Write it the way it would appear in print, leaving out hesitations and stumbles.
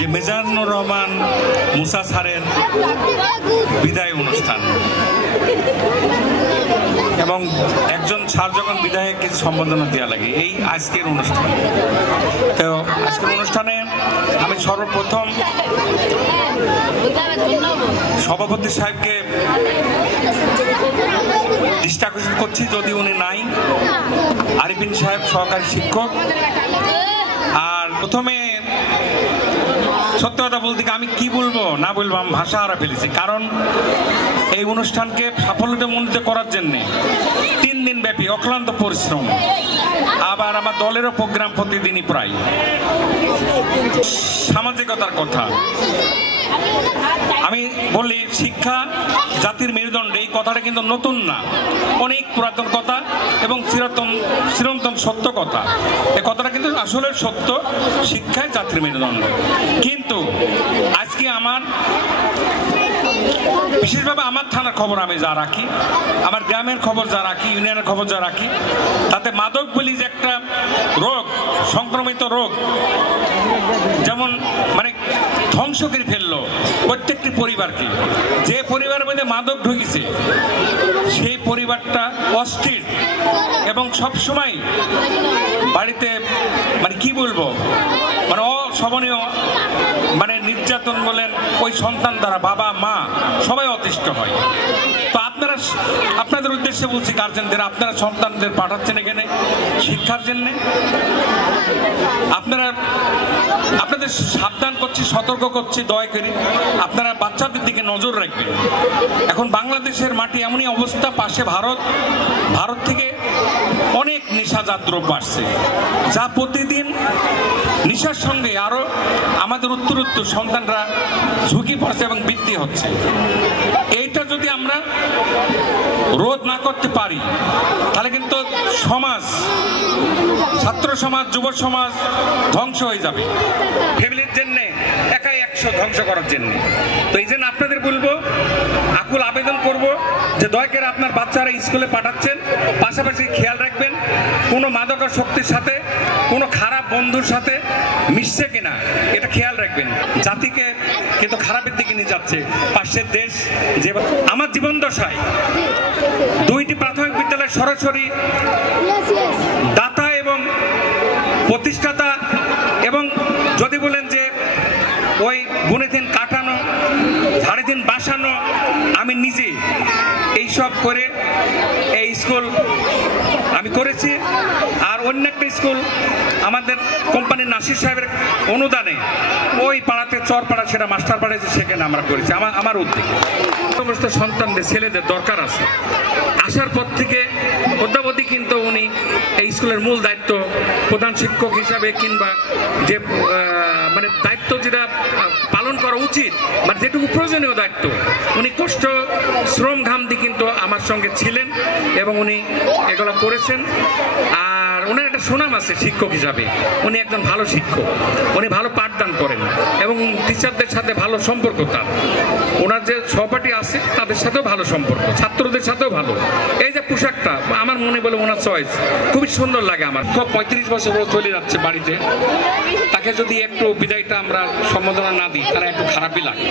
যে মিজানুর রহমান মুসা স্যারের বিদায় অনুষ্ঠান এবং একজন স্যার যখন বিদায়ে কিছু সম্বোধনা দেওয়া লাগে এই আজকের অনুষ্ঠান। তো আজকের অনুষ্ঠানে আমি সর্বপ্রথম সভাপতি সাহেবকে দৃষ্টি আকর্ষণ করছি, যদি উনি নাই, আরিফিন সাহেব সহকারী শিক্ষক। আর প্রথমে সত্যি কথা বলতে আমি কি বলবো না বলবো আমি ভাষা হারা ফেলেছি, কারণ এই অনুষ্ঠানকে সাফল্যমণ্ডিত করার জন্য 3 দিন ব্যাপী অক্লান্ত পরিশ্রম, আবার আমার দলেরও প্রোগ্রাম প্রতিদিনই প্রায়। সামাজিকতার কথা আমি বলি, শিক্ষা জাতির মেরুদণ্ড, এই কথাটা কিন্তু নতুন না, অনেক পুরাতন কথা এবং চিরন্তন সত্য কথা। এই কথাটা কিন্তু আসলে সত্য, শিক্ষায় জাতির মেরুদণ্ড। কিন্তু আজকে আমার বিশেষভাবে আমার থানার খবর আমি যা রাখি, আমার গ্রামের খবর যা রাখি, ইউনিয়নের খবর যা রাখি, তাতে মাদক বলি যে একটা রোগ, সংক্রমিত রোগ, যেমন মানে ধ্বংস করে ফেললো প্রত্যেকটি পরিবারকে। যে পরিবারের মধ্যে মাদক ঢুকেছে সেই পরিবারটা অস্থির এবং সবসময় বাড়িতে মানে কি বলবো, মানে অশোভনীয়, মানে নির্যাতন বলেন ওই সন্তান দ্বারা বাবা মা সবাই অতিষ্ঠ হয়। তো আপনাদের উদ্দেশ্যে বলছি গার্জেনদের, আপনারা সন্তানদের পাঠাচ্ছেন এখানে শিক্ষার জন্য, আপনাদের সাবধান করছি, সতর্ক করছি, দয়া করে আপনারা বাচ্চাদের দিকে নজর রাখবেন। এখন বাংলাদেশের মাটি এমনই অবস্থা, পাশে ভারত থেকে অনেক নেশাজাত দ্রব্য আসছে, যা প্রতিদিন নেশার সঙ্গে আরো আমাদের উত্তরোত্তর সন্তানরা ঝুঁকি পড়ছে এবং বৃদ্ধি হচ্ছে। এইটা যদি আমরা রোধ না করতে পারি তাহলে কিন্তু সমাজ, ছাত্র সমাজ, যুব সমাজ ধ্বংস হয়ে যাবে, ফ্যামিলির জন্য একাই 100 ধ্বংস করার জন্য। তো এই জন্য আপনাদের বলবো, আকুল আবেদন করব যে দয়া করে আপনার বাচ্চারা স্কুলে পাঠাচ্ছেন, পাশাপাশি খেয়াল রাখবেন কোনো মাদকাসক্তির সাথে, কোনো খারাপ বন্ধুর সাথে মিশছে কিনা, এটা খেয়াল রাখবেন। জাতিকে কিন্তু খারাপের দিকে নিয়ে যাচ্ছে পাশের দেশ। যে আমার জীবন দশায় 2টি প্রাথমিক বিদ্যালয় সরাসরি দাতা এবং প্রতিষ্ঠাতা, এবং যদি বলেন যে ওই বুনেদিন কাটানো, ঝাড়ে দিন বাসানো, আমি নিজে এইসব করে এই স্কুল আমি করেছি। আর অন্য একটা স্কুল আমাদের কোম্পানির নাসির সাহেবের অনুদানে ওই পাড়াতে, চরপাড়া, সেটা মাস্টার পাড়াতে, সেখানে আমরা করেছি আমার উদ্যোগে। সমস্ত সন্তানদের, ছেলেদের দরকার আছে। আসার পর থেকে অদ্যাবধি কিন্তু উনি এই স্কুলের মূল দায়িত্ব প্রধান শিক্ষক হিসাবে, কিংবা যে মানে দায়িত্ব যেটা পালন করা উচিত, মানে যেটুকু প্রয়োজনীয় দায়িত্ব, উনি কষ্ট, শ্রম, ঘাম দিয়ে কিন্তু আমার সঙ্গে ছিলেন এবং উনি এগুলো করেছেন। আর ওনার একটা সুনাম আছে শিক্ষক হিসাবে, উনি একজন ভালো শিক্ষক, উনি ভালো পাঠদান করেন এবং টিচারদের সাথে ভালো সম্পর্ক তার। ওনার যে সহপাঠী আছে তাদের সাথেও ভালো সম্পর্ক, ছাত্রদের সাথেও ভালো। এই যে পোশাকটা আমার মনে বলে ওনার চয়েস খুবই সুন্দর লাগে আমার। 35 বছর চলে যাচ্ছে বাড়িতে, তাকে যদি একটু বিদায়টা আমরা সম্বোধনা না দিই তারা একটু খারাপই লাগে।